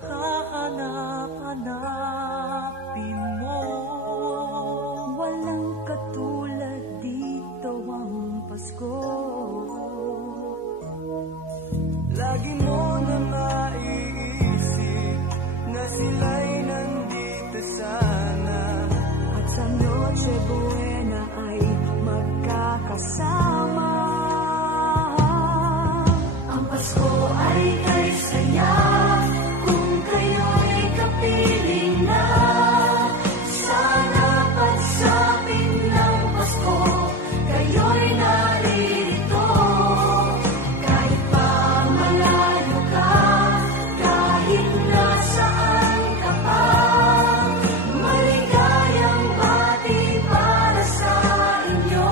hahanap-hanapin mo. Walang katulad dito ang Pasko. Lagi mo na maiisip na sila'y nandito sana, at sa Noche Buena ay magkakasama. Ang Pasko ay kay saya kung kayo'y kapiling na. Sana pagsapit ng Pasko kayo'y naririto. Kahit pa malayo ka, kahit nasaan ka pa, maligayang bati para sa inyo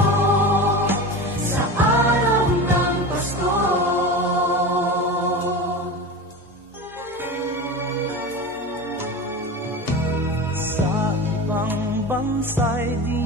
sa araw ng Pasko. Sa ibang bansa'y di